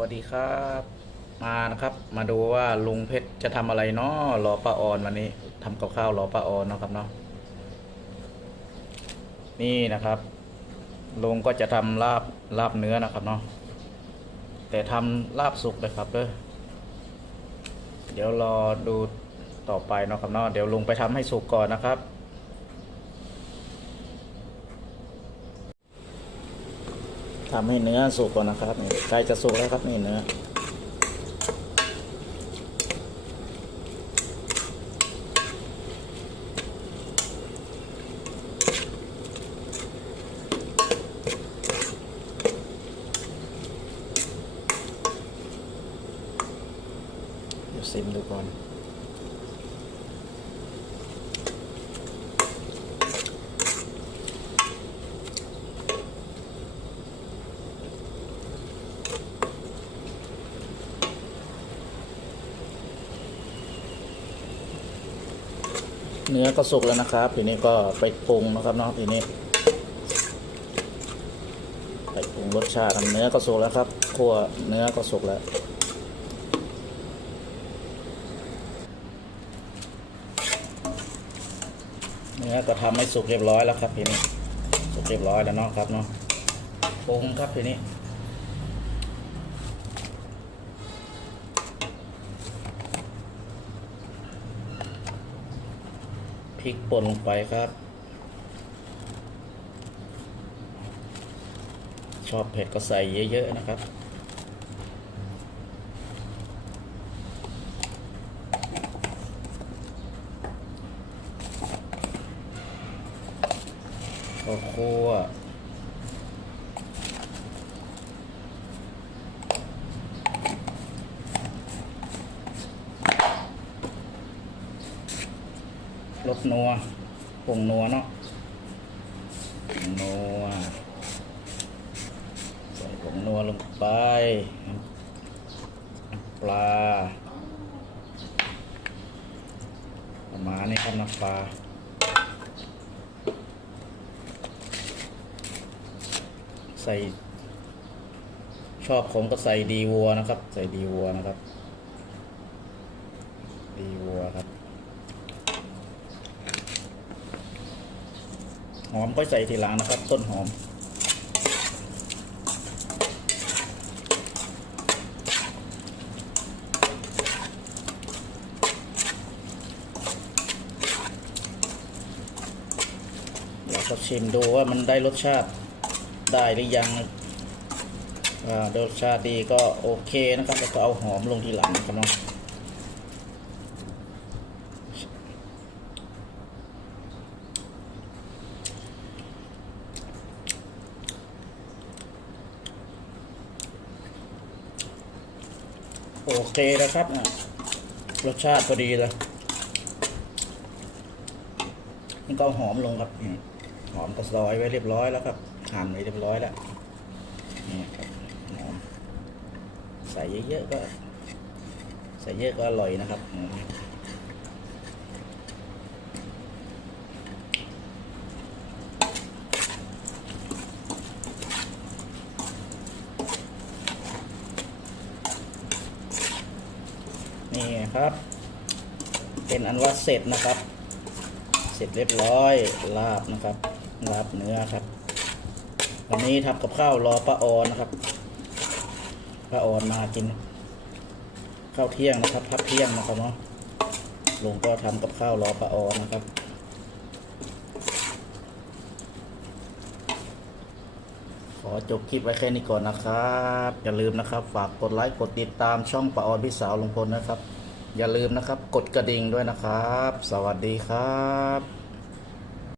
วัสดีครับ มานะครับ มาดูว่าลุงเพชรจะทำอะไรเนาะรอป้าออนวันนี้ทำกับข้าวรอป้าออนเนาะครับเนาะนี่นะครับลุงก็จะทำลาบลาบเนื้อนะครับเนาะแต่ทำลาบสุกเลยครับเด้อเดี๋ยวรอดูต่อไปเนาะครับเนาะเดี๋ยวลุงไปทำให้สุกก่อนนะครับ ทำให้เนื้อสุกก่อนนะครับนี่ใกล้จะสุกแล้วครับนี่เนื้อซิมดูก่อน เนื้อก็สุกแล้วนะครับ ทีนี้ก็ไปปรุงนะครับเนาะทีนี้ ไปปรุงรสชาติเนื้อก็สุกแล้วครับคั่วเนื้อก็สุกแล้วเนื้อก็ทำให้สุกเรียบร้อยแล้วครับทีนี้สุกเรียบร้อยแล้วเนาะครับเนาะปรุงครับทีนี้ พริกป่นลงไปครับ ชอบเผ็ดก็ใส่เยอะ ๆ นะครับ ข้าวคั่ว รสนัวผงนัวเนาะนัวใส่ผงนัวลงไปปลาประมาณนี้ครับน้ำปลาใส่ชอบผมก็ใส่ดีวัวนะครับ ใส่ดีวัวนะครับ ดีวัวครับ หอมก็ใส่ทีหลังนะครับ ต้นหอมเดี๋ยวก็ชิมดูว่ามันได้รสชาติได้หรือยังรสชาติดีก็โอเคนะครับแล้วก็เอาหอมลงทีหลังนะครับน้อง โอเคนะครับอะรสชาติพอดีเลย นี่ก็หอมลงครับ หอมกระซอยไว้เรียบร้อยแล้วครับหั่นไว้เรียบร้อยแล้วนี่ครับหอมใส่เยอะๆก็ ใส่เยอะก็อร่อยนะครับ ครับ เป็นอันว่าเสร็จนะครับ เสร็จเรียบร้อยลาบนะครับลาบเนื้อครับ วันนี้ทำกับข้าวรอป้าออนนะครับป้าออนมากินข้าวเที่ยงนะครับพักเที่ยงนะครับเนาะลุงก็ทำกับข้าวรอป้าออนนะครับขอจบคลิปไว้แค่นี้ก่อนนะครับ อย่าลืมนะครับ ฝากกดไลค์ กดติดตามช่องป้าออนพี่สาวลุงพลนะครับ อย่าลืมนะครับ กดกระดิ่งด้วยนะครับ สวัสดีครับ